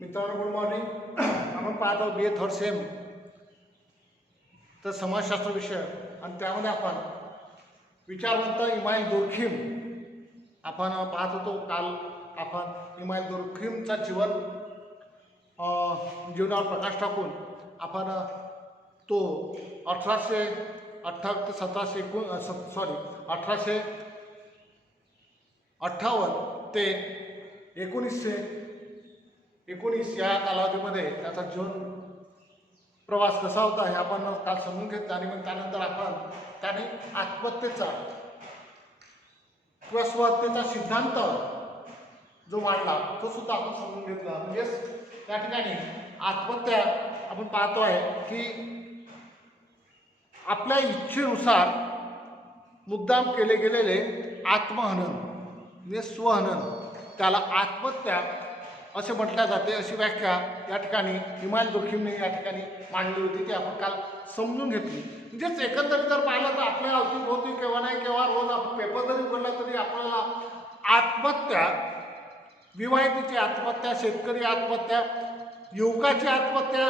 मित्रांनो good morning. आपण पाहत आहोत BA थर्ड सेम तर समाजशास्त्र विषय आणि त्यामध्ये आपण विचारवंत इमाईल दुर्खीम आपण पाहत होतो. काल आपण इमाईल दुर्खीमचा जीवनावर प्रकाश टाकून आपण तो 1858 ते 1858 ते 1919 या कालावधीमध्ये त्याचा जीवन प्रवास कसा होता हे आपण काल समजून घेतलं. आणि मग त्यानंतर आपण त्याने आत्महत्येचा किंवा स्वहत्येचा सिद्धांत जो मांडला तो सुद्धा आपण समजून घेतला. म्हणजेच त्या ठिकाणी आत्महत्या आपण पाहतो आहे की आपल्या इच्छेनुसार मुद्दाम केले गेलेले आत्महनन म्हणजे स्वहनन त्याला आत्महत्या असे म्हटल्या जाते. अशी व्याख्या या ठिकाणी इमाईल दुर्खीमने या ठिकाणी मांडली होती ती आपण काल समजून घेतली. म्हणजेच एकंदरीत जर पाहिलं तर आपल्या अवतीभोवती केव्हा नाही केव्हा रोज आपण पेपर जरी उघडला तरी आपल्याला आत्महत्या, विवाहितेची आत्महत्या, शेतकरी आत्महत्या, युवकाची आत्महत्या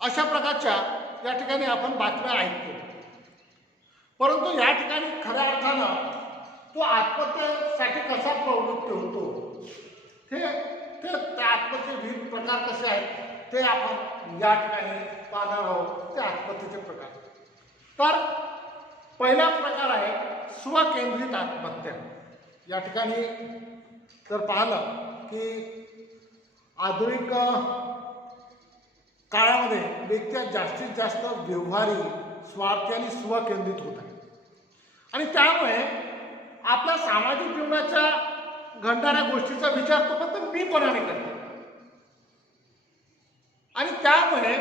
अशा प्रकारच्या या ठिकाणी आपण बातम्या ऐकतो. परंतु या ठिकाणी खऱ्या अर्थानं तो आत्महत्येसाठी कसा प्रवृत्त होतो ते त्या आत्महत्येचे विविध प्रकार कसे आहेत ते आपण या ठिकाणी पाहणार आहोत. ते आत्महत्येचे प्रकार. तर पहिला प्रकार आहे स्वकेंद्रित आत्महत्या. या ठिकाणी जर पाहिलं की आधुनिक काळामध्ये व्यक्ती जास्तीत जास्त व्यवहारी, स्वार्थी आणि स्वकेंद्रित होत आहे. आणि त्यामुळे आपल्या सामाजिक जीवनाच्या घडणाऱ्या गोष्टीचा विचार तो फक्त मीपणाने करतो. आणि त्यामुळे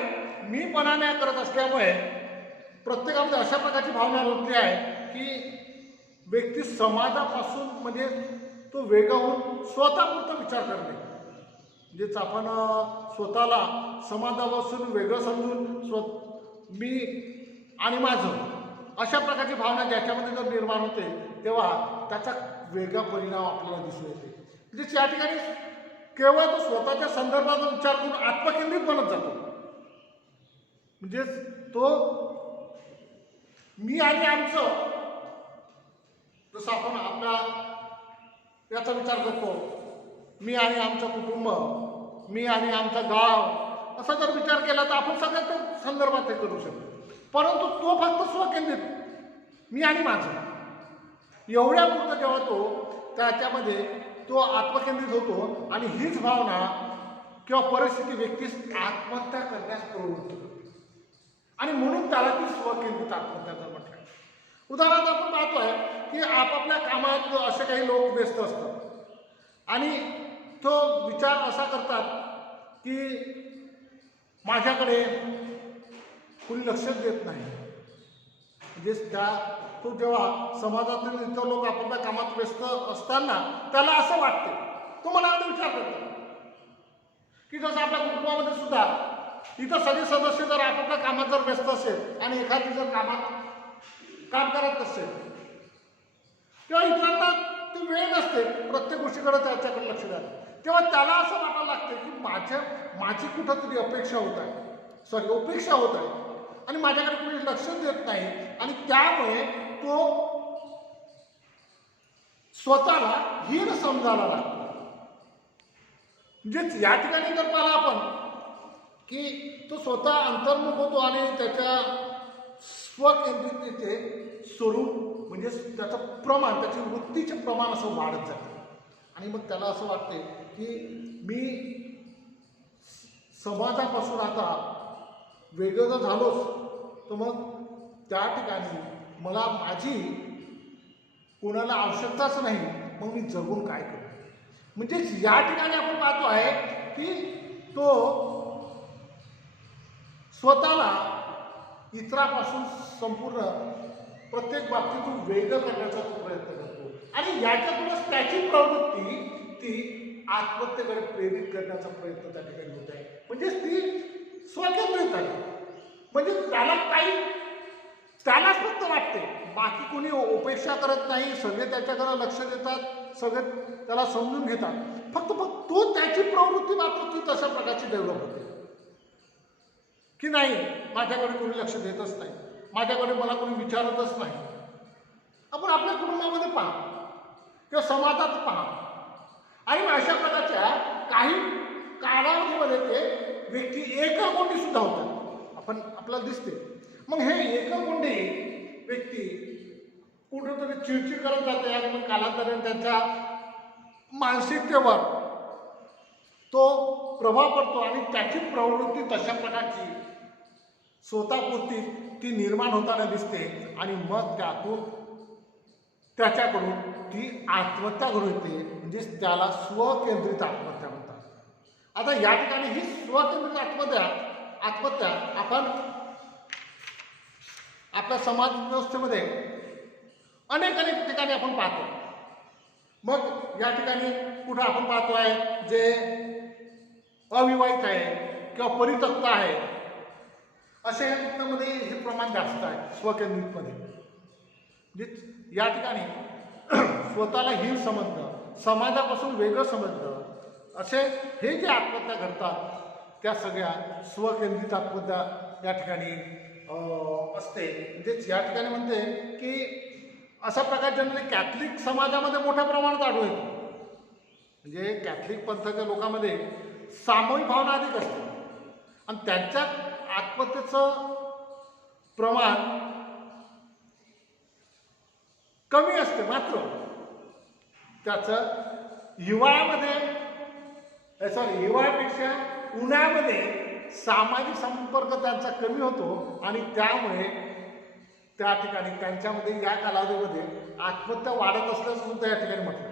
मीपणाने करत असल्यामुळे प्रत्येकामध्ये अशा प्रकारची भावना रुजली आहे की व्यक्ती समाजापासून म्हणजे तो वेगळा होऊन स्वतःपुरता विचार करणे. म्हणजेच आपण स्वतःला समाजापासून वेगळं समजून मी आणि माझं अशा प्रकारची भावना ज्याच्यामध्ये जर निर्माण होते तेव्हा त्याचा वेगळा परिणाम आपल्याला दिसून येते. म्हणजे या ठिकाणी केवळ तो स्वतःच्या संदर्भाचा विचार करून आत्मकेंद्रित बनत जातो. म्हणजेच तो मी आणि आमचं जसं आपण आपल्या याचा विचार करतो, मी आणि आमचं कुटुंब, मी आणि आमचं गाव असा जर विचार केला तर आपण सगळ्या संदर्भात हे करू शकतो. परंतु तो फक्त स्वकेंद्रित मी आणि माझं एवढ्या पुरतं जेव्हा तो त्याच्यामध्ये तो आत्मकेंद्रित होतो आणि हीच भावना किंवा परिस्थिती व्यक्तीस आत्महत्या करण्यास प्रवृत्त करते. आणि म्हणून त्याला ती स्वकेंद्रित आत्महत्या जर म्हटलं. उदाहरणार्थ आपण पाहतोय की आपापल्या कामात असे काही लोक व्यस्त असतात आणि तो विचार असा करतात की माझ्याकडे कुणी लक्षच देत नाही. म्हणजेच तो जेव्हा समाजातील इतर लोक आपापल्या कामात व्यस्त असताना त्याला असं वाटते, तो मनामध्ये विचार करतो की जसं आपल्या कुटुंबामध्ये सुद्धा इतर सगळे सदस्य जर आपापल्या कामात जर व्यस्त असेल आणि एखादी जर कामात काम करत असेल तेव्हा इतरांना ती वेळ नसते प्रत्येक गोष्टीकडे त्याच्याकडे लक्ष द्यायला. तेव्हा त्याला असं वाटायला लागते की माझी कुठंतरी उपेक्षा होत आहे आणि माझ्याकडे कुणी लक्ष देत नाही. आणि त्यामुळे तो स्वतःला हीन समजायला लागतो. म्हणजेच या ठिकाणी जर पाहिलं आपण की तो स्वतः अंतर्मुख होतो आणि त्याच्या स्वकेंद्रिततेचे स्वरूप म्हणजे त्याचं प्रमाण, त्याची वृत्तीचे प्रमाण असं वाढत जाते. आणि मग त्याला असं वाटते की मी समाजापासून आता वेगळं जर झालोच तर मग त्या ठिकाणी मला माझी कोणाला आवश्यकताच नाही, मग मी जगून काय करू. म्हणजेच या ठिकाणी आपण पाहतो आहे की तो स्वतःला इतरापासून संपूर्ण प्रत्येक बाबतीतून वेगळं करण्याचा तो प्रयत्न करतो. आणि याच्यातूनच त्याची प्रवृत्ती ती आत्महत्येकडे प्रेरित करण्याचा प्रयत्न त्या ठिकाणी होत आहे. म्हणजेच ती स्वकेंद्रित आहे. म्हणजे त्यालाच फक्त वाटते बाकी कोणी उपेक्षा करत नाही, सगळे त्याच्याकडे लक्ष देतात, सगळे त्याला समजून घेतात. फक्त तो त्याची प्रवृत्ती मात्र ती तशा प्रकारची डेव्हलप होते की नाही, माझ्याकडे कोणी लक्ष देतच नाही, माझ्याकडे मला कोणी विचारतच नाही. आपण आपल्या कुटुंबामध्ये पहा किंवा समाजात पहा, आणि अशा प्रकारच्या काही कालावधीमध्ये ते व्यक्ती एकलकोंडी सुद्धा होतात, आपण आपल्याला दिसते. मग हे एकलकोंडी व्यक्ती कुठेतरी चिडचिड करत जाते आणि मग कालांतराने त्यांच्या मानसिकतेवर तो प्रभाव पडतो आणि त्याची प्रवृत्ती तशा प्रकारची स्वतःपुरती ती निर्माण होताना दिसते आणि मग त्यातून त्याच्याकडून ती आत्महत्या घडून येते, म्हणजेच त्याला स्वकेंद्रित आत्महत्या म्हणतात. आता या ठिकाणी ही स्वकेंद्रित आत्महत्या आपण आपल्या समाज व्यवस्थेमध्ये अनेक ठिकाणी आपण पाहतो. मग या ठिकाणी कुठं आपण पाहतो आहे जे अविवाहित आहे किंवा परित्यक्त आहे, अशा यामध्ये हे प्रमाण जास्त आहे स्वकेंद्रितमध्ये. म्हणजे या ठिकाणी स्वतःला हीन समजणं, समाजापासून वेगळं समजणं, असे हे जे आत्महत्या घडतात त्या सगळ्या स्वकेंद्रित आत्महत्या या ठिकाणी असते. म्हणजेच या ठिकाणी म्हणते की अशा प्रकारे जनरली कॅथलिक समाजामध्ये मोठ्या प्रमाणात आढळून येतो. म्हणजे कॅथलिक पंथाच्या लोकांमध्ये सामूहिक भावना अधिक असते आणि त्यांच्यात आत्महत्येचं प्रमाण कमी असते. मात्र त्याचं हिवाळ्यापेक्षा उन्हाळ्यामध्ये सामाजिक संपर्क त्यांचा कमी होतो आणि त्यामुळे त्या ठिकाणी त्यांच्यामध्ये या कालावधीमध्ये आत्महत्या वाढत असल्याचं सुद्धा या ठिकाणी म्हटलं.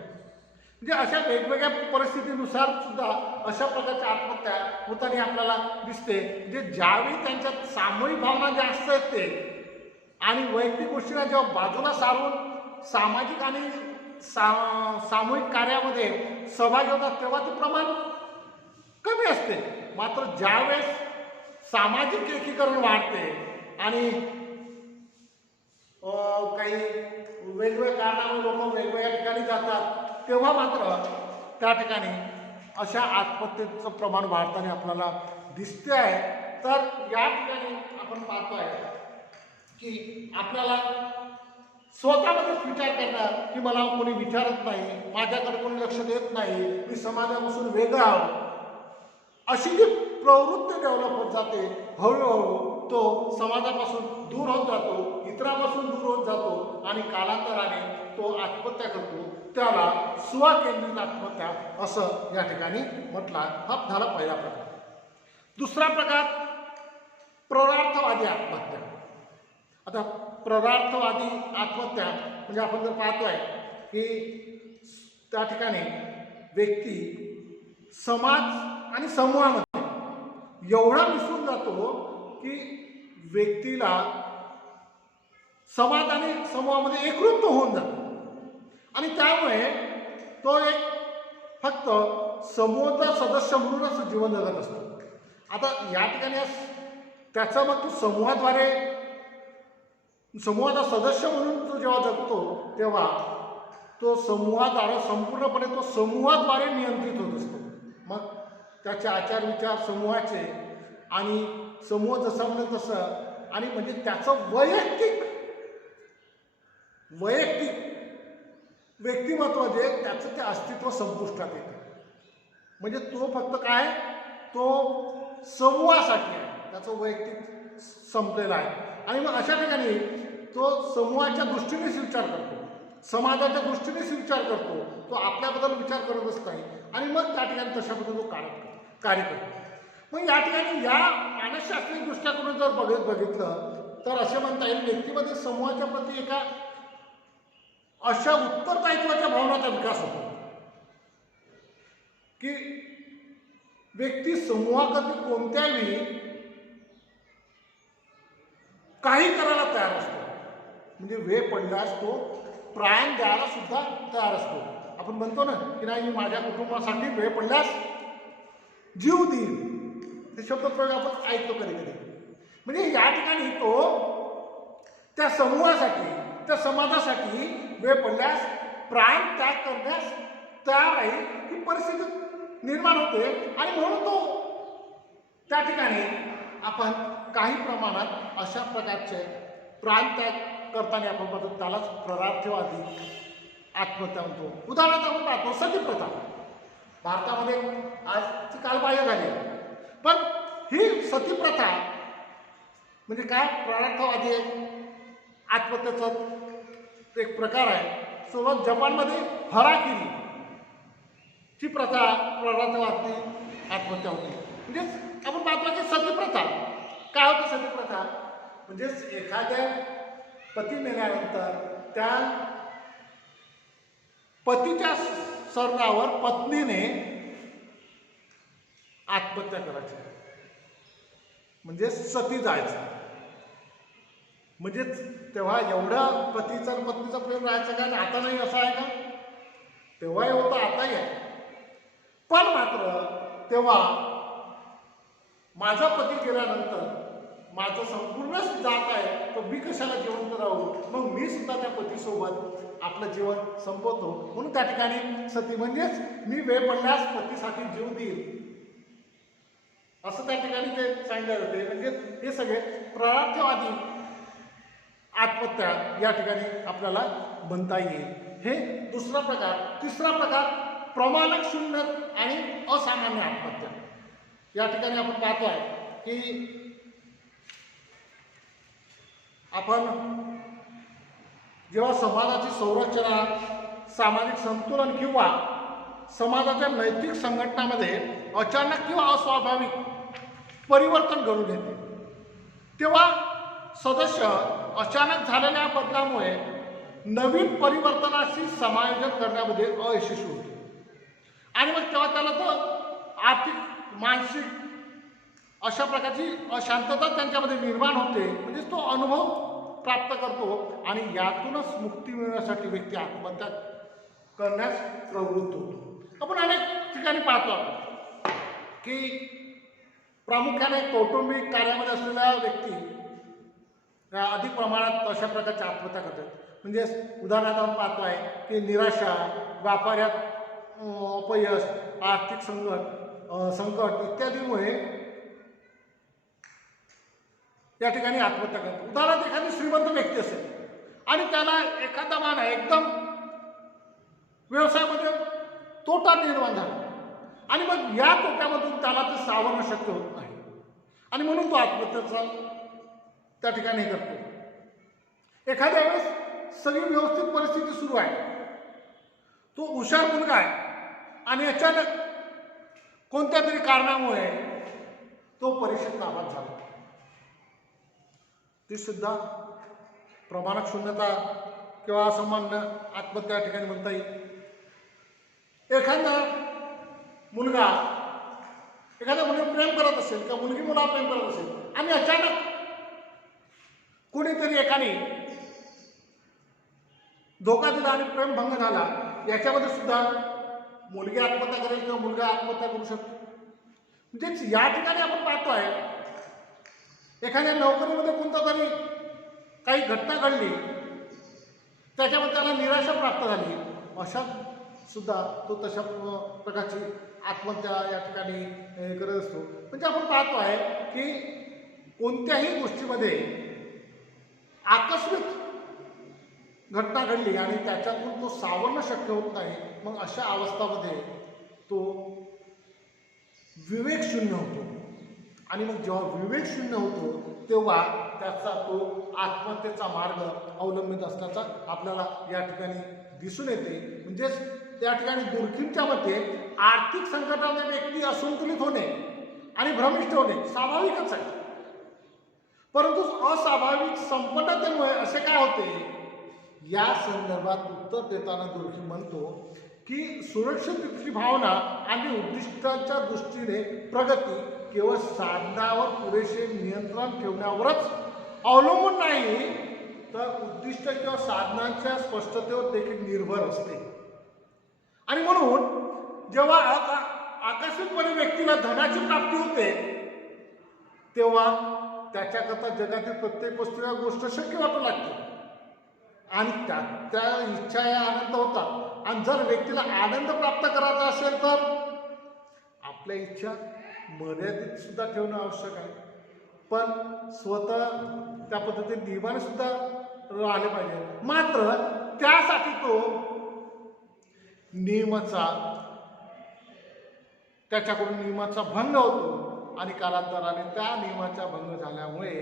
म्हणजे अशा वेगवेगळ्या परिस्थितीनुसार सुद्धा अशा प्रकारच्या आत्महत्या होताना आपल्याला दिसते. म्हणजे ज्यावेळी त्यांच्यात सामूहिक भावना जास्त असते आणि वैयक्तिक गोष्टींना जेव्हा बाजूला सारून सामाजिक आणि सामूहिक कार्यामध्ये सहभागी होतात तेव्हा ते प्रमाण कमी असते. मात्र ज्यावेळेस सामाजिक एकीकरण वाढते आणि काही वेगवेगळ्या कारणामुळे लोक वेगवेगळ्या ठिकाणी जातात तेव्हा मात्र त्या ठिकाणी अशा आत्महत्येचं प्रमाण वाढताना आपल्याला दिसते आहे. तर या ठिकाणी आपण पाहतो आहे की आपल्याला स्वतःमध्येच विचार करणं की मला कोणी विचारत नाही, माझ्याकडे कोणी लक्ष देत नाही, मी समाजापासून वेगळा आहो, अशी जी प्रवृत्ती डेव्हलप होत जाते. हळूहळू तो समाजापासून दूर होत जातो, इतरांपासून दूर होत जातो आणि कालांतराने तो आत्महत्या करतो. त्याला स्वकेंद्रित आत्महत्या असं या ठिकाणी म्हटला. हा झाला पहिला प्रकार. दुसरा प्रकार प्ररार्थवादी आत्महत्या. आता प्ररार्थवादी आत्महत्या म्हणजे आपण जर पाहतोय की त्या ठिकाणी व्यक्ती समाज आणि समूहामध्ये एवढा मिसळून जातो की व्यक्तीला समाज आणि समूहामध्ये एकरूप होऊन जातो आणि त्यामुळे तो एक फक्त समूहाचा सदस्य म्हणूनच जीवन जगत असतो. आता या ठिकाणी त्याचा मग तो समूहाचा सदस्य म्हणून तो जेव्हा जगतो तेव्हा तो समूहाद्वारे संपूर्णपणे तो समूहाद्वारे नियंत्रित होत असतो. मग त्याचे आचार विचार समूहाचे आणि समूह जसं म्हणेल तसं आणि म्हणजे त्याचं वैयक्तिक व्यक्तिमत्व जे त्याचं ते अस्तित्व संपुष्टात येतं. म्हणजे तो फक्त काय, तो समूहासाठी आहे, त्याचं वैयक्तिक संपलेलं आहे. आणि मग अशा ठिकाणी तो समूहाच्या दृष्टीनेच विचार करतो, समाजाच्या दृष्टीनेच विचार करतो, तो आपल्याबद्दल विचार करतच नाही आणि मग त्या ठिकाणी तशाबद्दल तो कार्य करतो. मग या ठिकाणी या मानसशास्त्रीय दृष्टिकोनातून जर बघितलं तर असे म्हणता येईल व्यक्तीमध्ये समूहाच्या प्रती एका अशा उत्तरदायित्वाच्या भावनाचा विकास होतो की व्यक्ती समूहाकडे कोणत्याही काही करायला तयार असतो. म्हणजे वेळ पडल्यास तो प्राण द्यायला सुद्धा तयार असतो. आपण म्हणतो ना की नाही मी माझ्या कुटुंबासाठी वेळ पडल्यास जीव देईल, हे शब्दप्रयोग आपण ऐकतो कधी कधी. म्हणजे या ठिकाणी तो त्या समूहासाठी त्या समाजासाठी वेळ पडल्यास प्राण त्याग करण्यास तयार आहे ही परिस्थिती निर्माण होते. आणि म्हणून तो त्या ठिकाणी आपण काही प्रमाणात अशा प्रकारचे प्राणत्याग करताना आपण बघतो, त्यालाच परार्थवादी आत्महत्या म्हणतो. उदाहरणार्थ आपण पाहतो सती प्रथा. भारतामध्ये आज कालबाह्य झाली, पण ही सती प्रथा म्हणजे काय, परार्थवादी आत्महत्येचा एक प्रकार आहे. सुरुवात जपानमध्ये हराकिरी ची प्रथा परार्थवादी आत्महत्या होती. म्हणजे आपण पाहतो की सती प्रथा काय होती. सती प्रथा म्हणजेच एखाद्या पती मेल्यानंतर त्या पतीच्या सरणावर पत्नीने आत्महत्या करायची, म्हणजे सती जायचं. म्हणजेच तेव्हा एवढं पतीचं पत्नीचं प्रेम राहायचं का, आता नाही असं आहे का? तेव्हाही होतं, आताही आहे. पण मात्र तेव्हा माझा पती गेल्यानंतर माझं संपूर्णच जात आहे, तर मी कशाला जिवंत राहू, मग मी सुद्धा त्या पतीसोबत आपलं जीवन संपवतो. म्हणून त्या ठिकाणी सती म्हणजेच मी वेळ पडल्यास पतीसाठी जीव देईल असं त्या ठिकाणी ते सांगितले जाते. म्हणजे हे सगळे परार्थवादी आत्महत्या या ठिकाणी आपल्याला म्हणता येईल. हे दुसरा प्रकार. तिसरा प्रकार प्रमाणक शून्य आणि असामान्य आत्महत्या. या ठिकाणी आपण पाहतो आहे की आपण जेव्हा समाजाची संरचना, सामाजिक संतुलन किंवा समाजाच्या नैतिक संघटनामध्ये अचानक किंवा अस्वाभाविक परिवर्तन घडून येते, तेव्हा सदस्य अचानक झालेल्या बदलामुळे नवीन परिवर्तनाशी समायोजन करण्यामध्ये अयशस्वी होतो. आणि मग तेव्हा त्याला तो आर्थिक, मानसिक अशा प्रकारची अशांतता त्यांच्यामध्ये निर्माण होते. म्हणजे तो अनुभव प्राप्त करतो आणि यातूनच मुक्ती मिळवण्यासाठी व्यक्ती आत्महत्या करण्यास प्रवृत्त होतो. आपण अनेक ठिकाणी पाहतो की प्रामुख्याने कौटुंबिक कार्यामध्ये असलेल्या व्यक्ती अधिक प्रमाणात अशा प्रकारच्या आत्महत्या करतात. म्हणजे उदाहरणार्थ आपण पाहतो आहे की निराशा, व्यापाऱ्यात अपयश, आर्थिक संकट इत्यादीमुळे या ठिकाणी आत्महत्या करतो. उदाहरणार्थ एखादी श्रीमंत व्यक्ती असेल आणि त्याला एखादा माना एकदम व्यवसायामध्ये तोटा निर्माण झाला आणि मग या तोट्यामधून त्याला ते सावरणं शक्य होत नाही आणि म्हणून तो आत्महत्येचा त्या ठिकाणी करतो. एखाद्या वेळेस सगळी व्यवस्थित परिस्थिती सुरू आहे, तो हुशार मुलगा आहे आणि अचानक कोणत्या तरी कारणामुळे तो परीक्षेत नापास झाला. ती सुद्धा प्रमाणक शून्यता किंवा असामान्य आत्महत्या या ठिकाणी म्हणता येईल. एखादा मुलगा एखाद्या मुलीवर प्रेम करत असेल किंवा मुलगी मुलावर प्रेम करत असेल आणि अचानक कोणीतरी एकाने धोका दिला आणि प्रेमभंग झाला, याच्यामध्ये सुद्धा मुलगी आत्महत्या करेल किंवा मुलगा आत्महत्या करू शकतो. म्हणजेच या ठिकाणी आपण पाहतो आहे एखाद्या नोकरीमध्ये कोणता तरी काही घटना घडली, त्याच्यामध्ये त्याला निराशा प्राप्त झाली, अशा सुद्धा तो तशा प्रकारची आत्महत्या या ठिकाणी करत असतो. म्हणजे आपण पाहतो आहे की कोणत्याही गोष्टीमध्ये आकस्मिक घटना घडली आणि त्याच्यातून तो सावरणं शक्य होत नाही, मग अशा अवस्थामध्ये तो विवेकशून्य होतो आणि मग जेव्हा विवेकशून्य होतो तेव्हा त्याचा तो आत्महत्येचा मार्ग अवलंबित असल्याचा आपल्याला या ठिकाणी दिसून येते. म्हणजेच त्या ठिकाणी दुर्खीमच्या मते आर्थिक संकटामध्ये व्यक्ती असंतुलित होणे आणि भ्रमिष्ठ होणे स्वाभाविकच आहे, परंतु अस्वाभाविक संपन्नतेमुळे असे काय होते, या संदर्भात उत्तर देताना दुर्खीम म्हणतो की सुरक्षिततेची भावना आणि उद्दिष्टाच्या दृष्टीने प्रगती केवळ साधनावर पुरेसे नियंत्रण ठेवण्यावरच अवलंबून नाही, तर उद्दिष्ट किंवा साधनांच्या स्पष्टतेवर देखील निर्भर असते. आणि म्हणून जेव्हा आकस्मिकपणे व्यक्तीला धनाची प्राप्ती होते तेव्हा त्याच्याकरता जगातील प्रत्येक वस्तू या गोष्ट शक्य वाटू लागते. आणि त्या इच्छा या आनंद होतात. आणि जर व्यक्तीला आनंद प्राप्त करायचा असेल तर आपल्या इच्छा मर्यादित सुद्धा ठेवणं आवश्यक आहे, पण स्वतः त्या पद्धतीने नियमाने सुद्धा राहिले पाहिजे. मात्र त्यासाठी तो नियमाचा त्याच्याकडून नियमाचा भंग होतो आणि कालांतराने त्या नियमाचा भंग झाल्यामुळे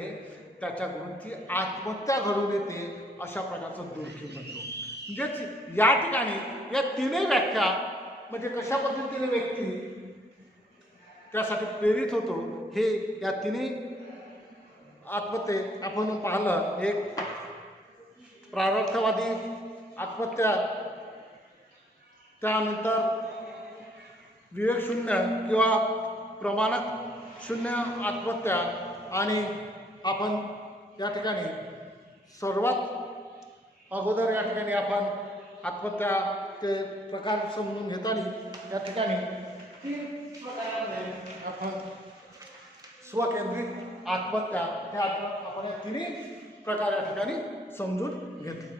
त्याच्याकडून ती आत्महत्या घडून येते. अशा प्रकारचं दुर्दैव म्हणतो. म्हणजेच या ठिकाणी या तीनही व्याख्या म्हणजे कशा पद्धतीने व्यक्ती त्यासाठी प्रेरित होतो हे या तिन्ही आत्महत्ये आपण पाहिलं. एक प्रारब्धवादी आत्महत्या, त्यानंतर विवेकशून्य किंवा प्रमाणक शून्य आत्महत्या, आणि आपण या ठिकाणी सर्वात अगोदर या ठिकाणी आपण आत्महत्याचे प्रकार समजून घेताना या ठिकाणी 3 प्रकारांमध्ये आपण स्वकेंद्रित आत्महत्या हे आपण या तिन्ही प्रकार या ठिकाणी समजून घेतले.